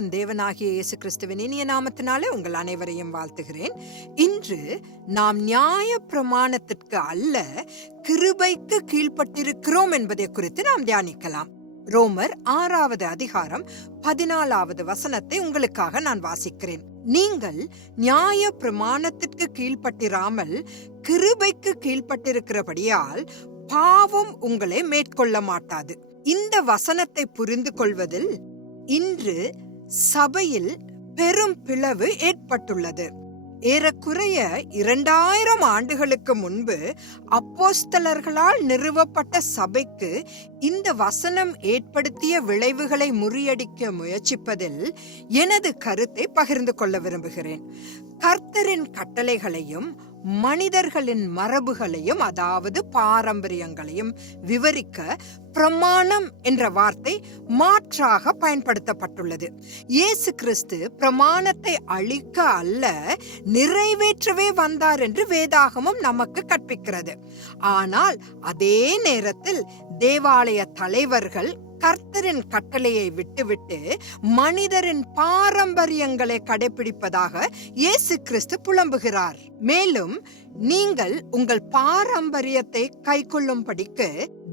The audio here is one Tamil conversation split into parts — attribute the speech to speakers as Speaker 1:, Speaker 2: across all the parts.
Speaker 1: என் தேவனாகிய இயேசு கிறிஸ்துவின் இனிய நாமத்தினாலே உங்கள் அனைவரையும் வாழ்த்துகிறேன். இன்று நாம் நியாய பிரமாணத்திற்கு அல்ல கிருபைக்கு கீழ்ப்பட்டிருக்கிறோம் என்பதை குறித்து நாம் தியானிக்கலாம். ரோமர் ஆறாவது அதிகாரம் பதினாலாவது வசனத்தை உங்களுக்காக நான் வாசிக்கிறேன். நீங்கள் நியாய பிரமாணத்திற்கு கீழ்ப்பட்டிராமல் கிருபைக்கு கீழ்ப்பட்டிருக்கிறபடியால் பாவம் உங்களை மேற்கொள்ள மாட்டாது. இந்த வசனத்தை புரிந்து கொள்வதில் இன்று சபையில் பெரும் பிளவு ஏற்பட்டுள்ளது. ஏறக்குறைய இரண்டாயிரம் ஆண்டுகளுக்கு முன்பு அப்போஸ்தலர்களால் நிறுவப்பட்ட சபைக்கு இந்த வசனம் ஏற்படுத்திய விளைவுகளை முறியடிக்க முயற்சிப்பதில் எனது கருத்தை பகிர்ந்து கொள்ள விரும்புகிறேன். கர்த்தரின் கட்டளைகளையும் மனிதர்களின் மரபுகளையும் அதாவது பாரம்பரியங்களையும் விவரிக்க பிரமாணம் என்ற வார்த்தை மாற்றாக பயன்படுத்தப்பட்டுள்ளது. இயேசு கிறிஸ்து பிரமாணத்தை அழிக்க அல்ல நிறைவேற்றவே வந்தார் என்று வேதாகமும் நமக்கு கற்பிக்கிறது. ஆனால் அதே நேரத்தில் தேவாலய தலைவர்கள் கர்த்தரின் கட்டளையை விட்டுவிட்டு மனிதரின் பாரம்பரியங்களை கடைபிடிப்பதாக இயேசு கிறிஸ்து புலம்புகிறார். மேலும் நீங்கள் உங்கள் பாரம்பரியத்தை கைக்கொள்ளும்படிக்கு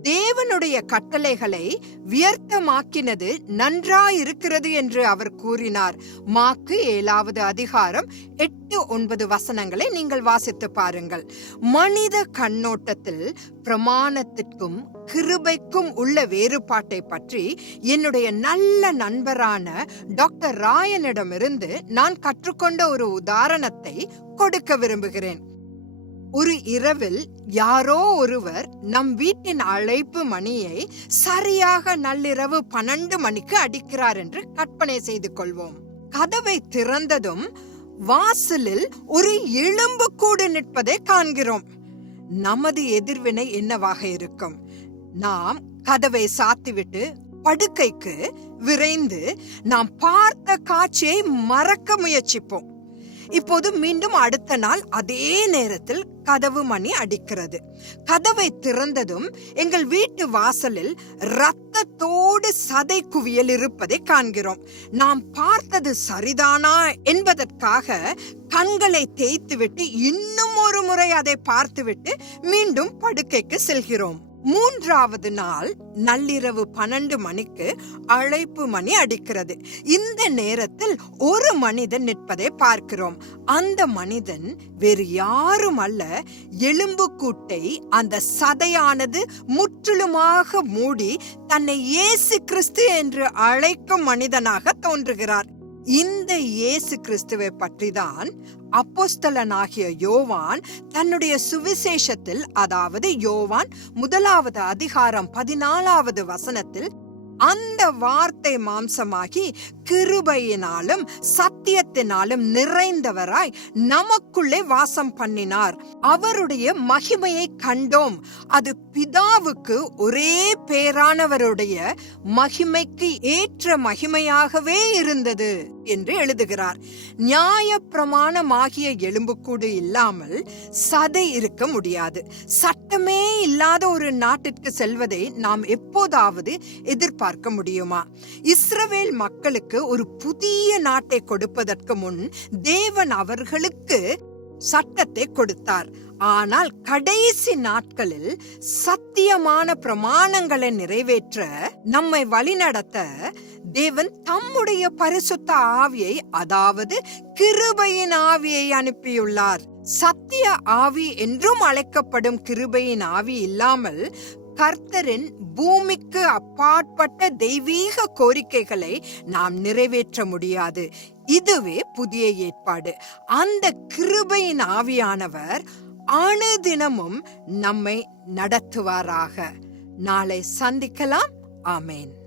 Speaker 1: தேவனுடைய கட்டளைகளை வியர்த்தமாக்கினது நன்றாயிருக்கிறது என்று அவர் கூறினார். மாக்கு ஏழாவது அதிகாரம் எட்டு ஒன்பது வசனங்களை நீங்கள் வாசித்து பாருங்கள். மனித கண்ணோட்டத்தில் பிரமாணத்திற்கும் கிருபைக்கும் உள்ள வேறுபாட்டை பற்றி என்னுடைய நல்ல நண்பரான டாக்டர் ராயனிடமிருந்து நான் கற்றுக்கொண்ட ஒரு உதாரணத்தை கொடுக்க விரும்புகிறேன். ஒரு இரவில் யாரோ ஒருவர் நம் வீட்டின் அழைப்பு மணியை சரியாக நள்ளிரவு பன்னெண்டு மணிக்கு அடிக்கிறார் என்று கற்பனை செய்து கொள்வோம். கதவை திறந்ததும் வாசலில் ஒரு எலும்பு கூடு நிற்பதை காண்கிறோம். நமது எதிர்வினை என்னவாக இருக்கும்? நாம் கதவை சாத்திவிட்டு படுக்கைக்கு விரைந்து நாம் பார்த்த காட்சியை மறக்க முயற்சிப்போம். இப்போது மீண்டும் அடுத்த நாள் அதே நேரத்தில் கதவு மணி அடிக்கிறது. கதவை திறந்ததும் எங்கள் வீட்டு வாசலில் ரத்தத்தோடு சதை குவியல் இருப்பதை காண்கிறோம். நாம் பார்த்தது சரிதானா என்பதற்காக கண்களை தேய்த்துவிட்டு இன்னும் ஒரு முறை அதை பார்த்துவிட்டு மீண்டும் படுக்கைக்கு செல்கிறோம். மூன்றாவது நாள் நள்ளிரவு பன்னெண்டு மணிக்கு அழைப்பு மணி அடிக்கிறது. இந்த நேரத்தில் ஒரு மனிதன் நிற்பதை பார்க்கிறோம். அந்த மனிதன் வேறு யாரும் அல்ல. எலும்பு கூட்டை அந்த சதையானது முற்றிலுமாக மூடி தன்னை இயேசு கிறிஸ்து என்று அழைக்கும் மனிதனாக தோன்றுகிறார். இந்த இயேசு கிறிஸ்துவை பற்றிதான் அப்போஸ்தலனாகிய யோவான் தன்னுடைய சுவிசேஷத்தில் அதாவது யோவான் முதலாவது அதிகாரம் பதினாலாவது வசனத்தில் அந்த வார்த்தை மாம்சமாகி கிருபையினாலும் சத்தியத்தினாலும் நிறைந்தவராய் நமக்குள்ளே வாசம் பண்ணினார். அவருடைய மகிமையை கண்டோம். அது பிதாவுக்கு ஒரே பேரானவருடைய மகிமைக்கு ஏற்ற மகிமையாகவே இருந்தது. என்று எழுதுகிறார். நியாய பிரமாணமாகிய எலும்புக்கூடு இல்லாமல் சதை இருக்க முடியாது. சட்டமே இல்லாத ஒரு நாட்டிற்கு செல்வதை நாம் எப்போதாவது எதிர்பார்க்க முடியுமா? இஸ்ரவேல் மக்களுக்கு ஒரு புதிய நாட்டை கொடுப்பதற்கு முன் தேவன் அவர்களுக்கு சட்டத்தை கொடுத்தார். ஆனால் கடைசி நாட்களில் சத்தியமான பிரமாணங்களை நிறைவேற்ற நம்மை வழிநடத்த தேவன் தம்முடைய பரிசுத்த ஆவியை அதாவது கிருபையின் ஆவியை அனுப்பியுள்ளார். சத்திய ஆவி என்றும் அழைக்கப்படும் கிருபையின் ஆவி இல்லாமல் கர்த்தரின் பூமிக்கு அப்பாற்பட்ட தெய்வீக கோரிக்கைகளை நாம் நிறைவேற்ற முடியாது. இதுவே புதிய ஏற்பாடு. அந்த கிருபையின் ஆவியானவர் அணுதினமும் நம்மை நடத்துவாராக. நாளை சந்திக்கலாம். ஆமேன்.